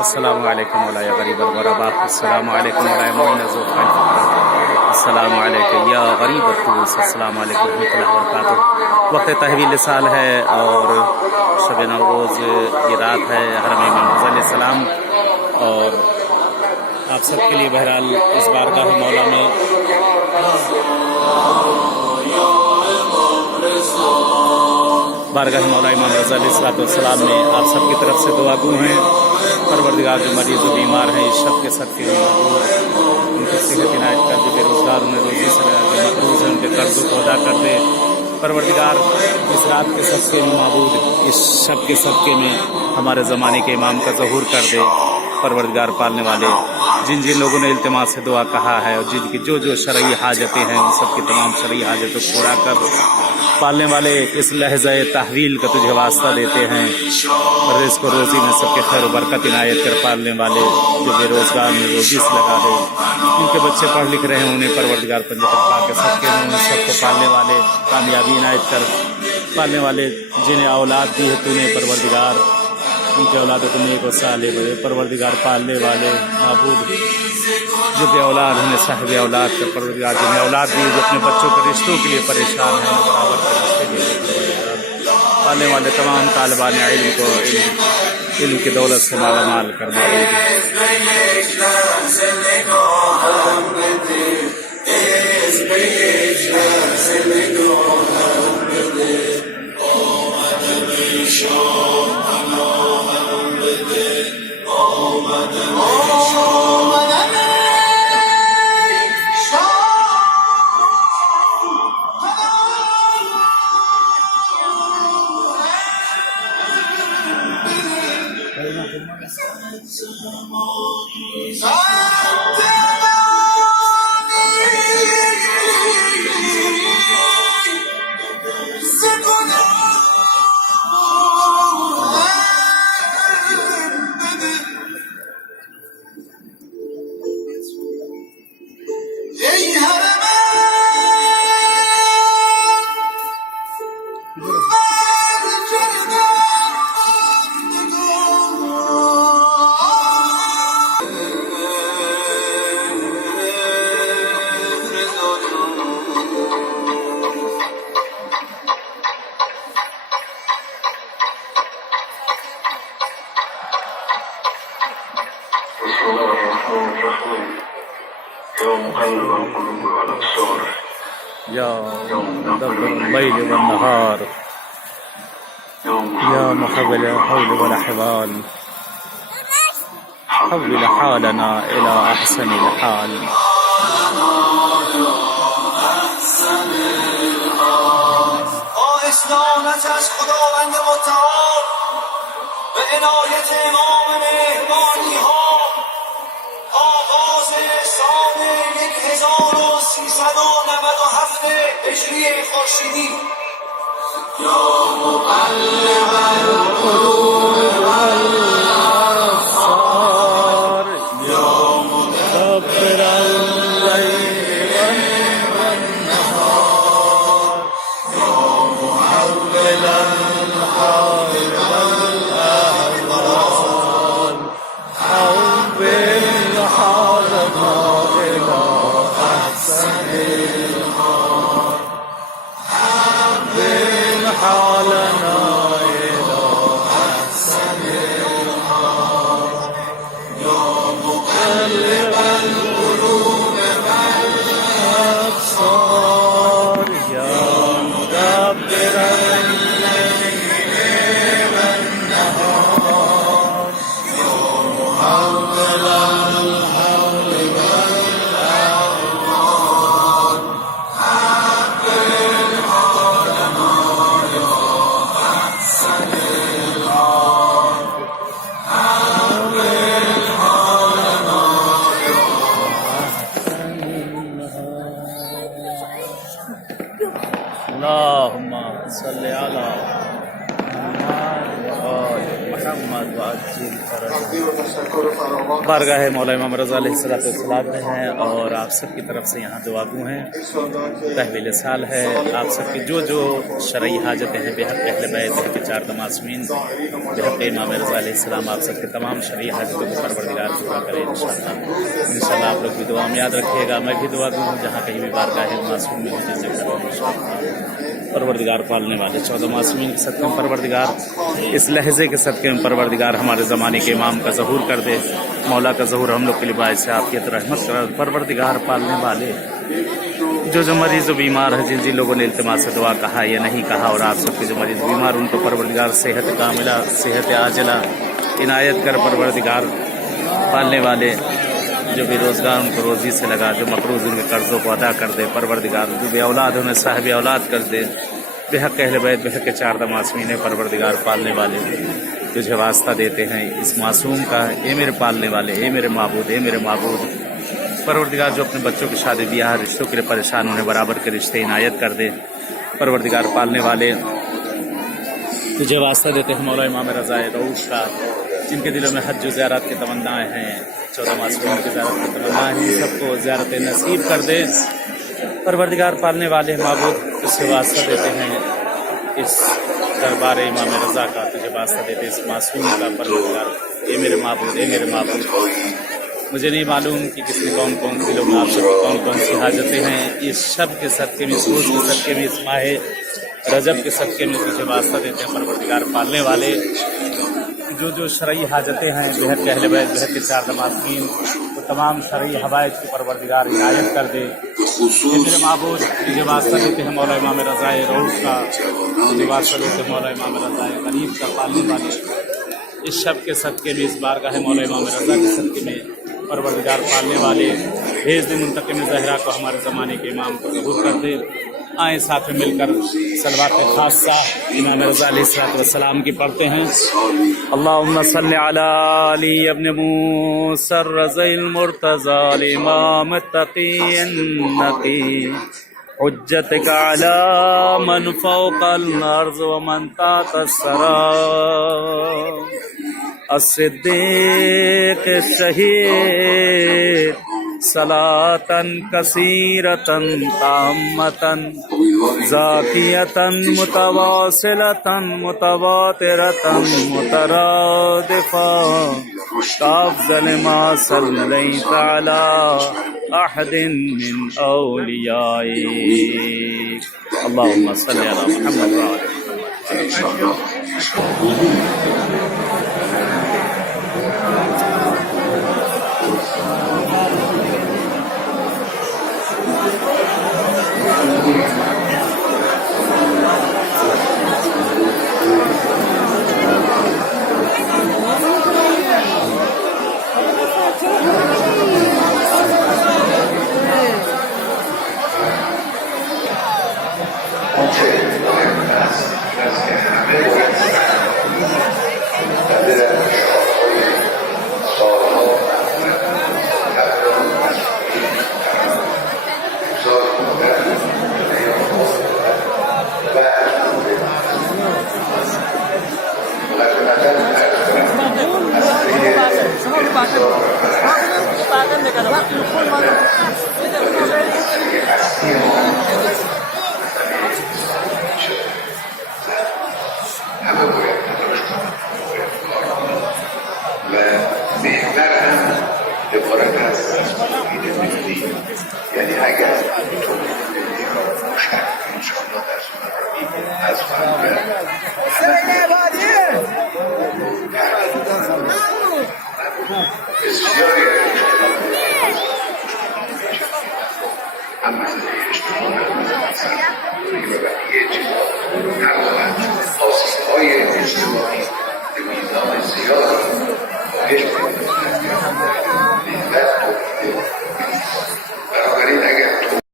अस्सलामु अलैकुम या गरीब अलगरबा, अस्सलामु अलैकुम अस्सलामु अलैकुम या गरीब अतूस, अस्सलामु अलैकुम रहमतुल्लाहि व बरकातुहू। वक्त तहवील साल है और शब नवरोज़ की रात है हरम इमाम रज़ा अलैहिस्सलाम। और आप सबके लिए बहरहाल इस बारगाह मौला में बारगाह मौला इमाम रज़ा अलैहिस्सलाम में आप सबकी तरफ से दुआ गो हैं। परवरदिगार जो मरीज़ व बीमार हैं इस शब के सदक़े में उनकी सेहत इनायत कर दे, बेरोज़गार उन्हें रोज़ी से मकरूज़ है उनके कर्ज़ों को अदा कर दे। परवरदिगार इस रात के सदक़े में माबूद इस शब के सदक़े में हमारे ज़माने के इमाम का ज़हूर कर दे। परवरदिगार पालने वाले जिन जिन लोगों ने इल्तिमा से दुआ कहा है और जिनकी जो जो शरई हाजतें हैं उन सब की तमाम शरई हाजतों को पूरा कर, पालने वाले इस लहज़े तहवील का तुझे वास्ता देते हैं और इसको रोज़ी में सबके खैर बरकत इनायत कर। पालने वाले जो बेरोज़गार में रोज़ी से लगा दे, जिनके बच्चे पढ़ लिख रहे हैं उन्हें परवरदिगार पंजतरफा के सबके में उन सबको पालने वाले कामयाबी इनायत कर। पालने वाले जिन्हें औलाद दी है तूने परवरदिगार उनके औलाद को नेक व साले बने। परवरदिगार पालने वाले माबूद जो भी औलाद उन्हें साहिब औलाद का परवरदिगार जिन्हें औलाद दी जो अपने बच्चों के रिश्तों के लिए परेशान हैं बराबर के रिश्ते के लिए परवरदिगार पालने वाले तमाम तालिबान इल्म को इल्म की दौलत से मालामाल कर या मुदब्बिर الليل والنهار يا محول الحول والأحوال حول حالنا إلى أحسن الحال. آستانت از خداوند متعال به عنایت امام مهربانی ها آغاز سال 1397 هجری خورشیدی. یا مقلب القلوب والابصار یا مدبر الليل والنهار یا محول الحال والاحوال حول حالنا الى احسن الحال حول حالنا الى वाजिल फरज बारगाह मौला इमाम रज़ा अलैहिस्सलाम में हैं और आप सबकी तरफ से यहाँ दुआगू हैं। तहवील साल है, आप सबकी जो जो शरई हाजतें हैं बेहद अहले बैत के चार मासूमीन बेहद इमाम रज़ा अलैहिस्सलाम आप सबके तमाम शरई हाजतों को परवरदिगार पूरा करे इंशाअल्लाह। आप लोग भी दुआ में याद रखिएगा, मैं भी दुआगू हूँ जहाँ कहीं भी बारगाह मासूम में मुझे परवरदिगार पालने वाले 14 मासूमीन के सदक़े में परवरदिगार इस लहजे के सदक़े में परवरदिगार हमारे ज़माने के इमाम का ज़हूर कर दे। मौला का ज़हूर हम लोग के लिए बायस से आपकी रहमत कर। परवरदिगार पालने वाले जो मरीज़ बीमार है, जिन जिन लोगों ने इल्तिमास से दुआ कहा या नहीं कहा, और आप सबके जो मरीज़ बीमार उनको परवरदिगार सेहत कामिला सेहत आजिला इनायत कर। परवरदिगार पालने वाले जो बेरोज़गार उनको रोज़ी से लगा, जो मकरूज़ उनके कर्ज़ों को अदा कर दे। परवरदिगार जो बे औलाद उन्हें साहिब औलाद कर दे। बेहक अहले बैत बेहक के चार मासूमीन परवरदिगार पालने वाले तुझे वास्ता देते हैं इस मासूम का, ए मेरे पालने वाले, ए मेरे माबूद, ए मेरे माबूद। परवरदिगार जो अपने बच्चों की शादी ब्याह रिश्तों के लिए परेशान उन्हें बराबर के रिश्ते इनायत कर दे। परवरदिगार पालने वाले तुझे वास्ता देते हैं मौला इमाम रज़ा रऊफ़ का, जिनके दिलों में हज ज़ियारत की तमन्नाएँ हैं, 14 मासूमीन की ज़ियारत की तमन्नाएँ हैं, सबको ज़ियारत नसीब कर दे। परवरदिगार पालने वाले माबूद तुझसे वास्ता देते हैं इस दरबार इमाम रज़ा का, तुझे वास्ता देते इस मासूम का। परवरदिगार ए मेरे माबूद, ए मेरे माबूद। मुझे नहीं मालूम कि किसने कौन कौन सी लोग आप सबकी कौन कौन सी हाजतें हैं, इस शब के सदक़े में, इस रोज़ के सदक़े में, इस माह रजब के सदक़े में तुझे वास्ता देते हैं। परवरदिगार पालने वाले जो जो शरई हाजतें हैं बेहद के अहले बैत बेहद के चार मासूमीन तो तमाम शरई हवाइज की परवरदिगार इनायत कर दे। मेरे माबूद तुझे वास्ता देते हैं मौला इमाम रज़ा रऊफ़ का, तुझे वास्ता देते हैं मौला इमाम रज़ा गरीब का पालने वाले इस शब के सदक़े में, इस बारगाह मौला इमाम रज़ा के सदक़े में परवरदिगार पालने वाले भेज दे मुंतकिम ज़हरा को, हमारे ज़माने के इमाम को ज़हूर कर दे। आए साथ में मिलकर सलवात खासा इमाम रज़ा अलैहिस्सलाम की पढ़ते हैं। अल्लाहुम्मा सल्लि अला अली इब्न मूसा रज़ाइल मुर्तज़ा इमाम तक़िय्यन नक़ी हुज्जतक अला मन फ़ौक़ल अर्ज़ व मन ताहतस सरा अस्सिद्दीक़ शहीद सलातन कसीरतन ताम्मतन ज़ाकियतन मुतवासिलतन मुतवातिरतन मुतरादिफा काफ़ज़ल मा सल्लैत अला अहदिन मिन औलियाइक। अल्लाहुम्मा सल्लि अला मुहम्मद व आलि یعنی اگر مشترک ان شاء الله در سال از